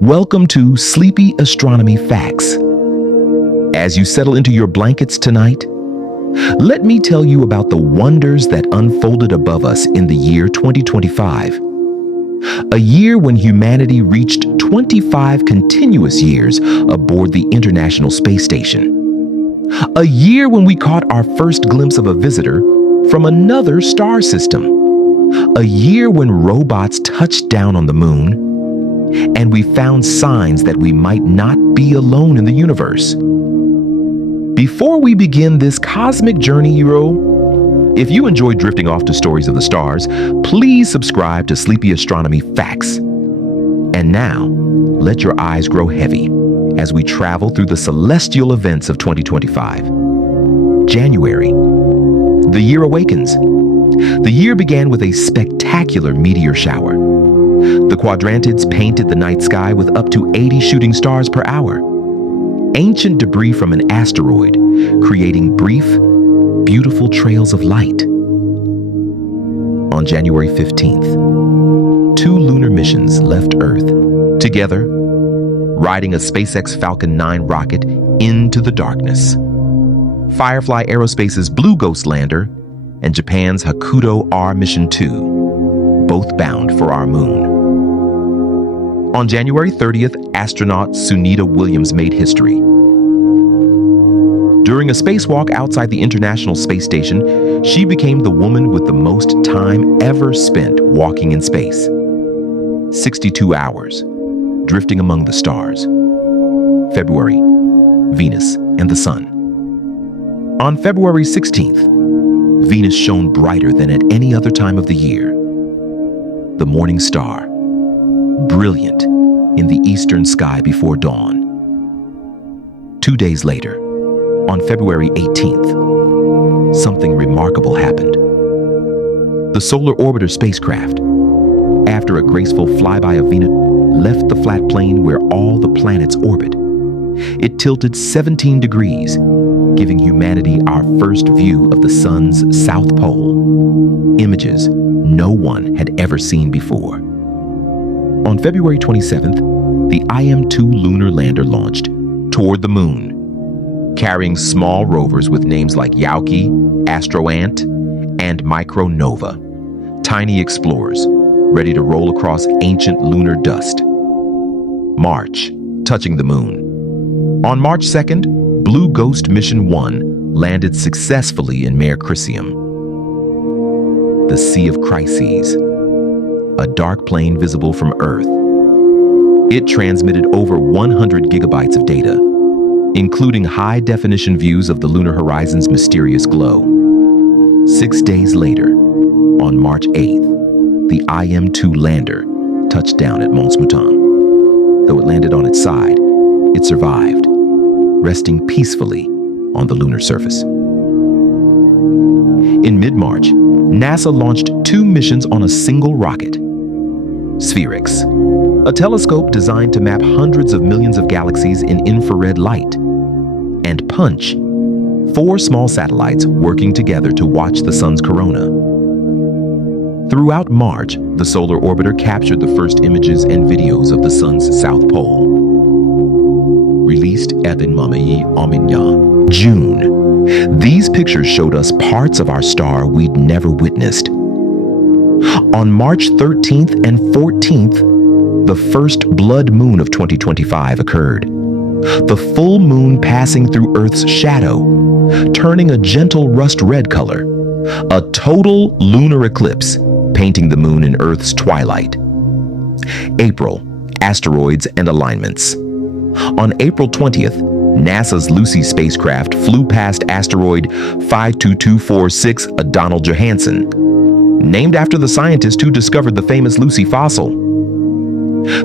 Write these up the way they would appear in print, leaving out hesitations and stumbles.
Welcome to Sleepy Astronomy Facts. As you settle into your blankets tonight, let me tell you about the wonders that unfolded above us in the year 2025. A year when humanity reached 25 continuous years aboard the International Space Station. A year when we caught our first glimpse of a visitor from another star system. A year when robots touched down on the moon, and we found signs that we might not be alone in the universe. Before we begin this cosmic journey, if you enjoy drifting off to stories of the stars, please subscribe to Sleepy Astronomy Facts. And now, let your eyes grow heavy as we travel through the celestial events of 2025. January. The year awakens. The year began with a spectacular meteor shower. The quadrantids painted the night sky with up to 80 shooting stars per hour. Ancient debris from an asteroid, creating brief, beautiful trails of light. On January 15th, 2 lunar missions left Earth, together, riding a SpaceX Falcon 9 rocket into the darkness. Firefly Aerospace's Blue Ghost lander and Japan's Hakuto R Mission 2, both bound for our moon. On January 30th, astronaut Sunita Williams made history. During a spacewalk outside the International Space Station, she became the woman with the most time ever spent walking in space. 62 hours, drifting among the stars. February, Venus and the Sun. On February 16th, Venus shone brighter than at any other time of the year. The morning star, brilliant in the eastern sky before dawn. 2 days later, on February 18th, something remarkable happened. The Solar Orbiter spacecraft, after a graceful flyby of Venus, left the flat plane where all the planets orbit. It tilted 17 degrees, giving humanity our first view of the sun's south pole. Images no one had ever seen before. On February 27th, the IM-2 lunar lander launched toward the moon, carrying small rovers with names like Yauki, Astroant, and Micronova, tiny explorers ready to roll across ancient lunar dust. March, touching the moon. On March 2nd, Blue Ghost Mission 1 landed successfully in Mare Crisium, the Sea of Crises, a dark plane visible from Earth. It transmitted over 100 gigabytes of data, including high-definition views of the lunar horizon's mysterious glow. 6 days later, on March 8th, the IM-2 lander touched down at Mons Mouton. Though it landed on its side, it survived, resting peacefully on the lunar surface. In mid-March, NASA launched 2 missions on a single rocket. Spherix, a telescope designed to map hundreds of millions of galaxies in infrared light. And Punch, 4 small satellites working together to watch the sun's corona. Throughout March, the Solar Orbiter captured the first images and videos of the sun's south pole. Released at June. These pictures showed us parts of our star we'd never witnessed. On March 13th and 14th, the first blood moon of 2025 occurred. The full moon passing through Earth's shadow, turning a gentle rust red color. A total lunar eclipse, painting the moon in Earth's twilight. April, asteroids and alignments. On April 20th, NASA's Lucy spacecraft flew past asteroid 52246 Donald Johansen, named after the scientist who discovered the famous Lucy fossil.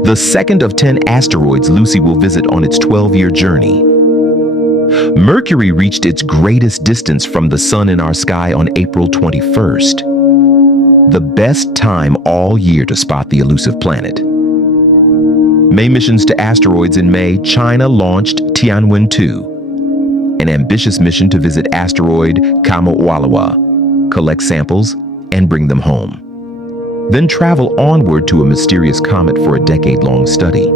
The second of 10 asteroids Lucy will visit on its 12-year journey. Mercury reached its greatest distance from the sun in our sky on April 21st. The best time all year to spot the elusive planet. May missions to asteroids in May, China launched Tianwen-2, an ambitious mission to visit asteroid Kamo'olawa, collect samples, and bring them home. Then travel onward to a mysterious comet for a decade-long study.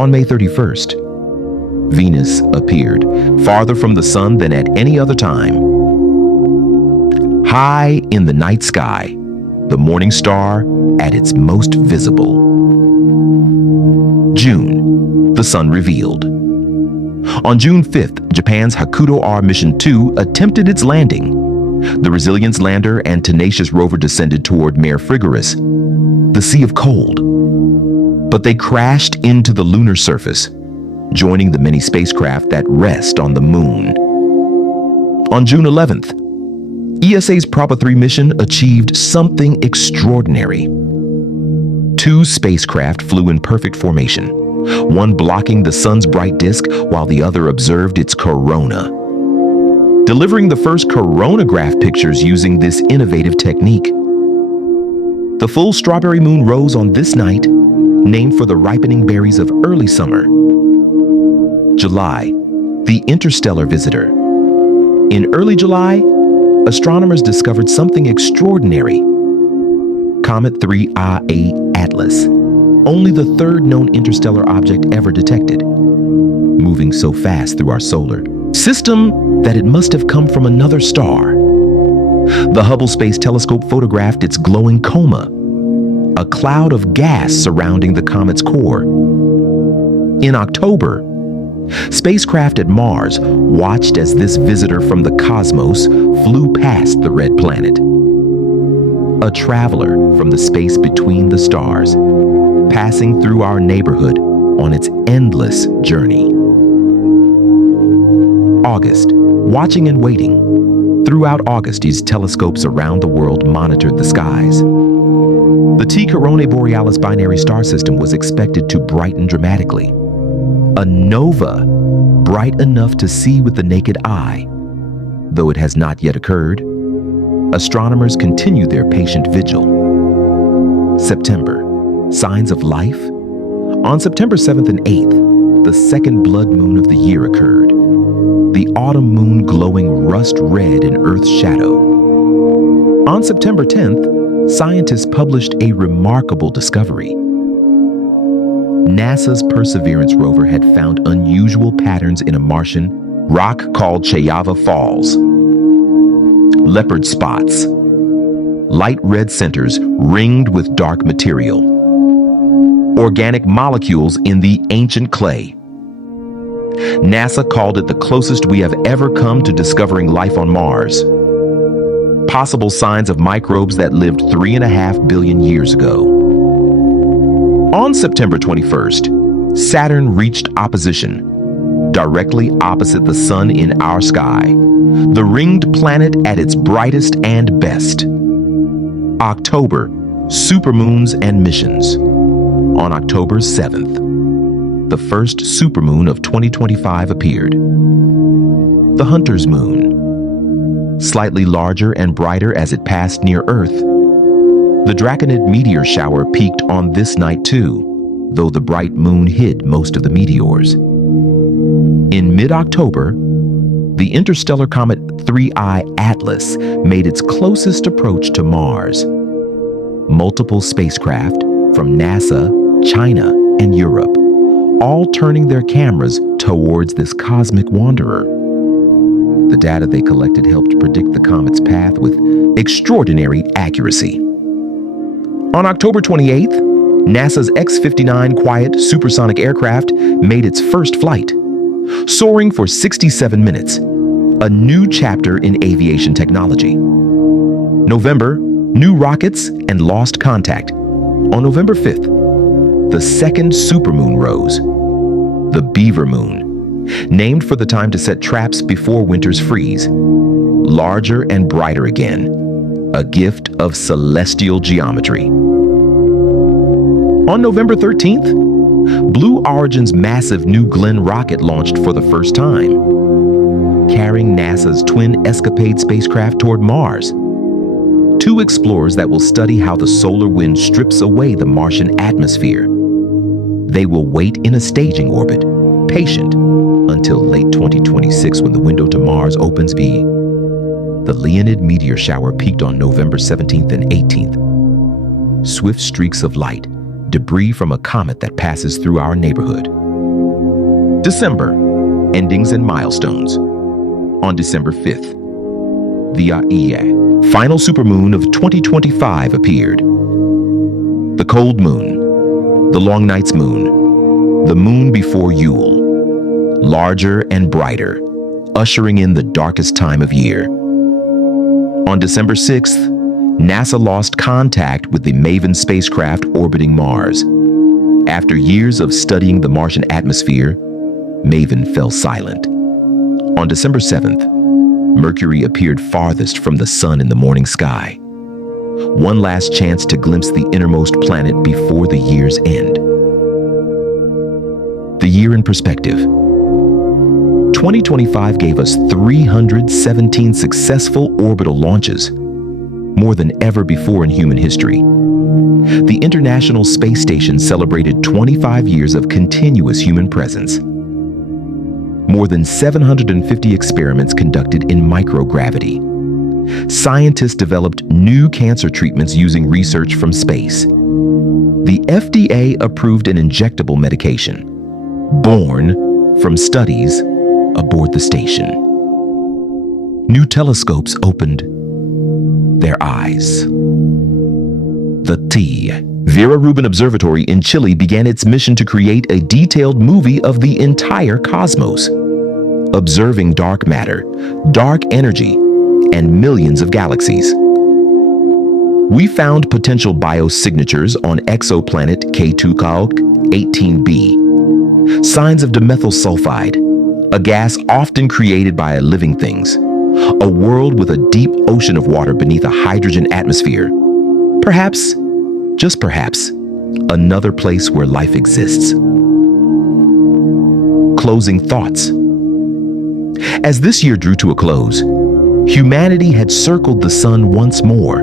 On May 31st, Venus appeared, farther from the sun than at any other time. High in the night sky, the morning star at its most visible. June, the sun revealed. On June 5th, Japan's Hakuto R Mission 2 attempted its landing. The Resilience lander and Tenacious rover descended toward Mare Frigoris, the Sea of Cold. But they crashed into the lunar surface, joining the many spacecraft that rest on the moon. On June 11th, ESA's Proba 3 mission achieved something extraordinary. 2 spacecraft flew in perfect formation, one blocking the sun's bright disk while the other observed its corona. Delivering the first coronagraph pictures using this innovative technique. The full strawberry moon rose on this night, named for the ripening berries of early summer. July, the interstellar visitor. In early July, astronomers discovered something extraordinary. Comet 3IA Atlas, only the 3rd known interstellar object ever detected, moving so fast through our solar system that it must have come from another star. The Hubble Space Telescope photographed its glowing coma, a cloud of gas surrounding the comet's core. In October, spacecraft at Mars watched as this visitor from the cosmos flew past the red planet. A traveler from the space between the stars, passing through our neighborhood on its endless journey. August, watching and waiting. Throughout August, these telescopes around the world monitored the skies. The T Coronae Borealis binary star system was expected to brighten dramatically. A nova, bright enough to see with the naked eye. Though it has not yet occurred, astronomers continue their patient vigil. September, signs of life? On September 7th and 8th, the second blood moon of the year occurred. The autumn moon glowing rust red in Earth's shadow. On September 10th, scientists published a remarkable discovery. NASA's Perseverance rover had found unusual patterns in a Martian rock called Chayava Falls. Leopard spots, light red centers ringed with dark material, organic molecules in the ancient clay. NASA called it the closest we have ever come to discovering life on Mars. Possible signs of microbes that lived 3.5 billion years ago. On September 21st, Saturn reached opposition, directly opposite the sun in our sky, the ringed planet at its brightest and best. October, supermoons and missions. On October 7th, the first supermoon of 2025 appeared. The Hunter's Moon, slightly larger and brighter as it passed near Earth. The Draconid meteor shower peaked on this night too, though the bright moon hid most of the meteors. In mid-October, the interstellar comet 3I Atlas made its closest approach to Mars. Multiple spacecraft from NASA, China, and Europe, all turning their cameras towards this cosmic wanderer. The data they collected helped predict the comet's path with extraordinary accuracy. On October 28th, NASA's X-59 quiet supersonic aircraft made its first flight, soaring for 67 minutes, a new chapter in aviation technology. November, new rockets and lost contact. On November 5th, the second supermoon rose, the Beaver Moon, named for the time to set traps before winters freeze, larger and brighter again, a gift of celestial geometry. On November 13th, Blue Origin's massive New Glenn rocket launched for the first time, carrying NASA's twin Escapade spacecraft toward Mars. 2 explorers that will study how the solar wind strips away the Martian atmosphere. They will wait in a staging orbit, patient, until late 2026 when the window to Mars opens B. The Leonid meteor shower peaked on November 17th and 18th. Swift streaks of light, debris from a comet that passes through our neighborhood. December, endings and milestones. On December 5th, the final supermoon of 2025 appeared. The cold moon, the long night's moon, the moon before Yule, larger and brighter, ushering in the darkest time of year. On December 6th, NASA lost contact with the MAVEN spacecraft orbiting Mars. After years of studying the Martian atmosphere, MAVEN fell silent. On December 7th, Mercury appeared farthest from the sun in the morning sky. One last chance to glimpse the innermost planet before the year's end. The year in perspective. 2025 gave us 317 successful orbital launches, more than ever before in human history. The International Space Station celebrated 25 years of continuous human presence. More than 750 experiments conducted in microgravity. Scientists developed new cancer treatments using research from space. The FDA approved an injectable medication, born from studies aboard the station. New telescopes opened their eyes. The Vera Rubin Observatory in Chile began its mission to create a detailed movie of the entire cosmos, observing dark matter, dark energy, and millions of galaxies. We found potential biosignatures on exoplanet K2-Caoc 18b, signs of dimethyl sulfide, a gas often created by living things, a world with a deep ocean of water beneath a hydrogen atmosphere. Perhaps, just perhaps, another place where life exists. Closing thoughts. As this year drew to a close, humanity had circled the sun once more.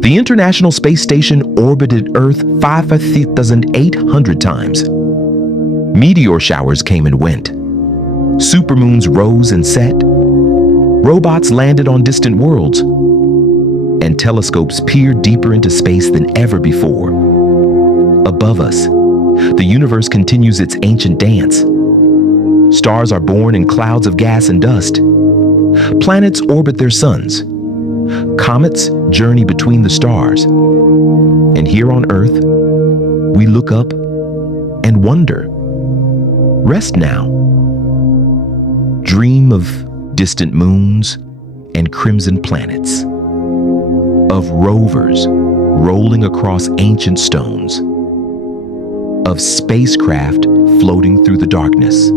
The International Space Station orbited Earth 5,800 times. Meteor showers came and went. Supermoons rose and set. Robots landed on distant worlds. And telescopes peered deeper into space than ever before. Above us, the universe continues its ancient dance. Stars are born in clouds of gas and dust. Planets orbit their suns. Comets journey between the stars. And here on Earth, we look up and wonder. Rest now. Dream of distant moons and crimson planets. Of rovers rolling across ancient stones. Of spacecraft floating through the darkness.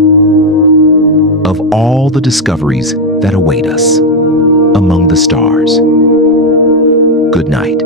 Of all the discoveries that await us among the stars. Good night.